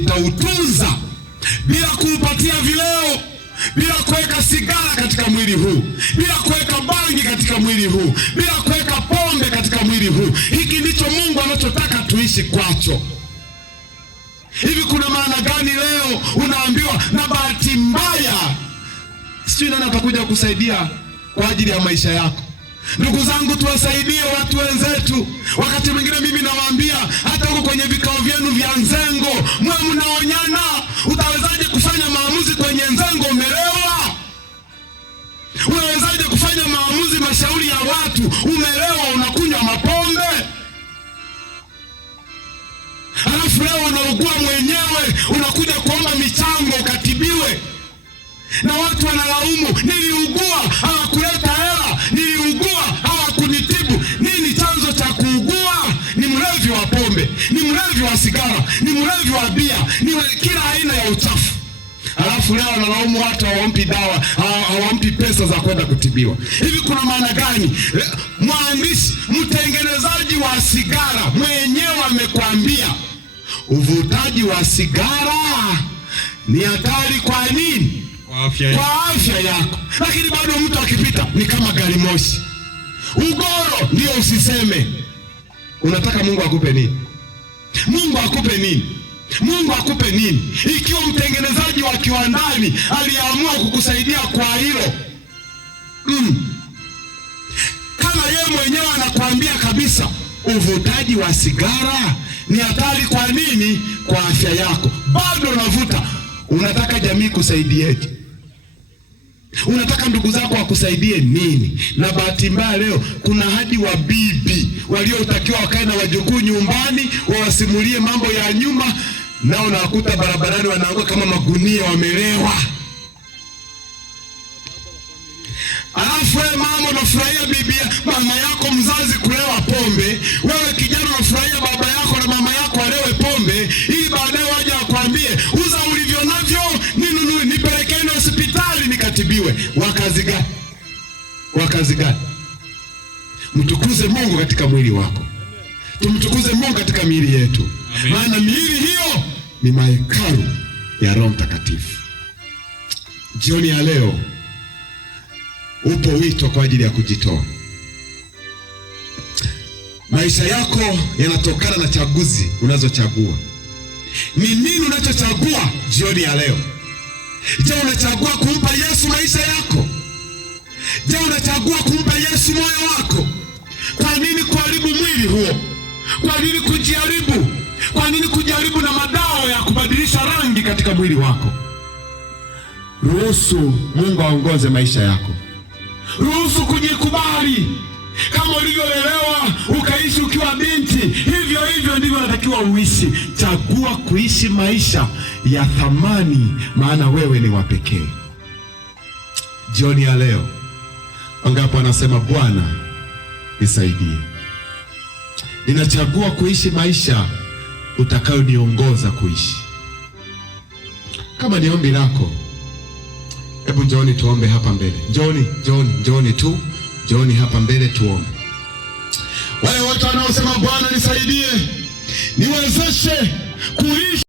Itautunza bila kuupatia vileo, bila kuweka sigara katika mwili huu, bila kuweka bangi katika mwili huu, bila kuweka pombe katika mwili huu. Hiki ndicho Mungu anachotaka tuishi kwacho. Hivi kuna maana gani leo unaambiwa na bahati mbaya sijui nani atakuja kusaidia kwa ajili ya maisha yako? Ndugu zangu, tuwasaidie watu wenzetu. Wakati mwingine mimi nawaambia, hata huko kwenye vikao vyenu vya nzengo mwe mnaonyana. Utawezaje kufanya maamuzi kwenye nzengo umelewa? Unawezaje kufanya maamuzi mashauri ya watu umelewa, unakunywa mapombe? Alafu leo unaugua mwenyewe, unakuja kuomba michango ukatibiwe, na watu wanalaumu, niliugua hawakuleta hela, niliugua hawakunitibu. Nini chanzo cha kuugua? Ni mlevi wa pombe, ni mlevi wa sigara, ni mlevi wa bia, ni kila aina ya uchafu. Alafu leo wanalaumu watu hawampi dawa, hawampi pesa za kwenda kutibiwa. Hivi kuna maana gani? Mwandishi mtengenezaji wa sigara mwenyewe amekwambia uvutaji wa sigara ni hatari. Kwa nini? Kwa afya yako. Lakini bado mtu akipita ni kama gari moshi. Ugoro ndio usiseme. Unataka Mungu akupe nini? Mungu akupe nini? Mungu akupe nini ikiwa mtengenezaji wa kiwandani aliamua kukusaidia kwa hilo? Kama yeye mwenyewe anakuambia kabisa uvutaji wa sigara ni hatari. Kwa nini? Kwa afya yako. Bado unavuta. Unataka jamii kusaidieje? Unataka ndugu zako wakusaidie nini? Na bahati mbaya leo kuna hadi wabibi waliotakiwa wakae na wajukuu nyumbani wawasimulie mambo ya nyuma, nao nawakuta barabarani wanaanguka kama magunia, wamelewa. Alafu wewe mama unafurahia mama yako mzazi kulewa pombe, wewe kijana unafurahia baba yako na mama yako walewe pombe, ili baadaye waje wakwambie uza ulivyo navyo, ninunue, nipelekeni hospitali nikatibiwe. Wakazi gani? Wakazi gani? Mtukuze Mungu katika mwili wako. Tumtukuze Mungu katika miili yetu. Amen. Maana miili hiyo ni mahekalu ya Roho Mtakatifu. Jioni ya leo upo wito kwa ajili ya kujitoa. Maisha yako yanatokana na chaguzi unazochagua. Ni nini unachochagua jioni ya leo? Je, unachagua kumpa Yesu maisha yako? Je, unachagua kumpa Yesu moyo wako? Kwa nini kuharibu mwili huo? Kwa nini kujaribu? Kwa nini kujaribu na madawa ya kubadilisha rangi katika mwili wako? Ruhusu Mungu aongoze maisha yako. Ruhusu kujikubali. Kama ulivyolelewa ukaishi ukiwa binti, hivyo hivyo ndivyo unatakiwa uishi. Chagua kuishi maisha ya thamani, maana wewe ni wa pekee. Jioni ya leo wangapi wanasema, Bwana nisaidie, ninachagua kuishi maisha utakayoniongoza kuishi? Kama ni ombi lako, hebu njooni tuombe hapa mbele. Njooni hapa mbele tuombe. Wale watu wanaosema Bwana nisaidie, niwezeshe kuishi